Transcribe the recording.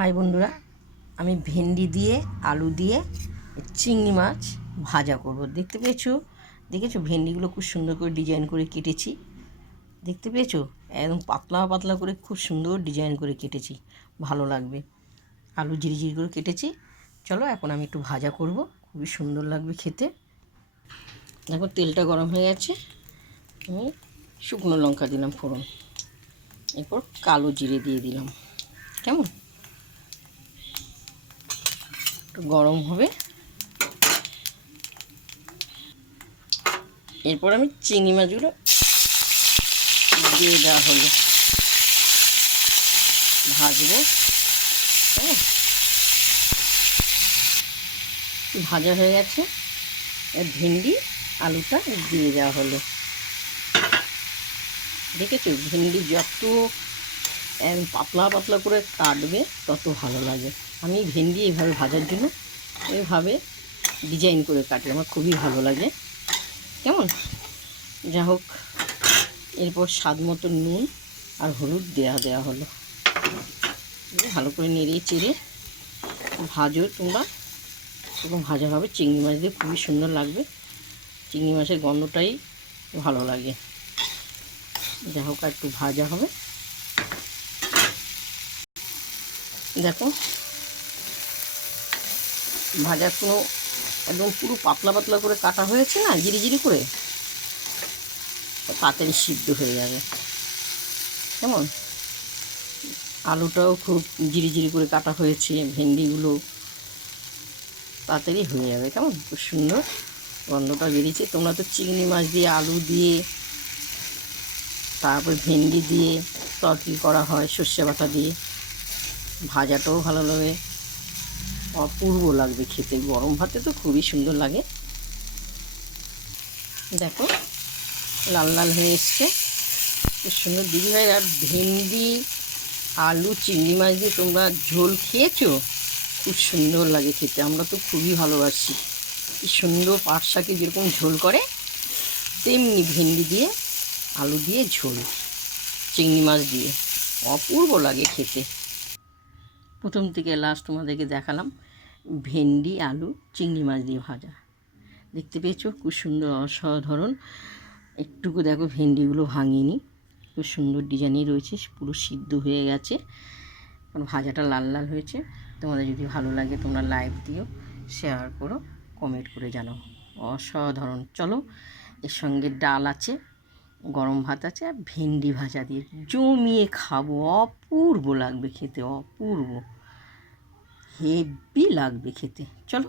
High বন্ধুরা, আমি ভেন্ডি দিয়ে আলু দিয়ে চিংড়ি মাছ ভাজা করব। দেখেছো ভেন্ডিগুলো খুব সুন্দর করে ডিজাইন করে কেটেছি। দেখতে পেয়েছো? একদম পাতলা পাতলা করে খুব সুন্দর ডিজাইন করে কেটেছি, ভালো লাগবে। আলু ঝিরিঝিরি করে কেটেছি। চলো এখন আমি একটু ভাজা করব, খুবই সুন্দর লাগবে খেতে। দেখো তেলটা গরম হয়ে গেছে, আমি শুকনো লঙ্কা দিলাম ফোড়ন, এরপর কালো জিরে দিয়ে দিলাম। কেমন একটু গরম হবে, এরপর আমি চিংড়ি মাছগুলো দিয়ে দেওয়া হলো, ভাজবো। হ্যাঁ, ভাজা হয়ে গেছে, ভেন্ডি আলুটা দিয়ে দেওয়া হলো। দেখেছো ভেন্ডি যত পাতলা পাতলা করে কাটবে তত ভালো লাগে। আমি ভেন্ডি এইভাবে ভাজার জন্য এইভাবে ডিজাইন করে কাটি, আমার খুবই ভালো লাগে। কেমন, যা হোক, এরপর স্বাদ মতো নুন আর হলুদ দেওয়া হলো। ভালো করে নেড়ে চেড়ে ভাজো তোমরা, এবং ভাজা হবে চিংড়ি মাছ দিয়ে, খুবই সুন্দর লাগবে। চিংড়ি মাছের গন্ধটাই ভালো লাগে। যা হোক, একটু ভাজা হবে। দেখো ভাজার কোনো একদম পুরো পাতলা পাতলা করে কাটা হয়েছে না, জিরি করে, তাড়াতাড়ি সিদ্ধ হয়ে যাবে। কেমন, আলুটাও খুব জিরি করে কাটা হয়েছে, ভেন্ডিগুলো তাড়াতাড়ি হয়ে যাবে। কেমন খুব সুন্দর গন্ধটা বেরিয়েছে। তোমরা তো চিংড়ি মাছ দিয়ে আলু দিয়ে তারপর ভেন্ডি দিয়ে তরকারি করা হয় সর্ষে বাটা দিয়ে, ভাজাটাও ভালো লাগে, অপূর্ব লাগবে খেতে। গরম ভাতে তো খুবই সুন্দর লাগে। দেখো লাল লাল হয়ে এসছে, খুব সুন্দর দিদিভাই। আর ভেন্ডি আলু চিংড়ি মাছ দিয়ে তোমরা ঝোল খেয়েছো? খুব সুন্দর লাগে খেতে, আমরা তো খুবই ভালোবাসি। কি সুন্দর পাট শাকে যেরকম ঝোল করে, তেমনি ভেন্ডি দিয়ে আলু দিয়ে ঝোল, চিংড়ি মাছ দিয়ে, অপূর্ব লাগে খেতে। প্রথম থেকে লাস্ট তোমাদেরকে দেখালাম ভেন্ডি আলু চিংড়ি মাছ দিয়ে ভাজা। দেখতে পেয়েছো খুব সুন্দর, অসাধারণ। একটুকু দেখো ভেন্ডিগুলো ভাঙিনি, খুব সুন্দর ডিজাইনই রয়েছে, পুরো সিদ্ধ হয়ে গেছে। কারণ ভাজাটা লাল লাল হয়েছে। তোমাদের যদি ভালো লাগে তোমরা লাইক দিও, শেয়ার করো, কমেন্ট করে জানাও। অসাধারণ। চলো, এর সঙ্গে ডাল আছে, গরম ভাত আছে, আর ভেন্ডি ভাজা দিয়ে জমিয়ে খাবো, অপূর্ব লাগবে খেতে, অপূর্ব, হেভি লাগবে খেতে। চলো।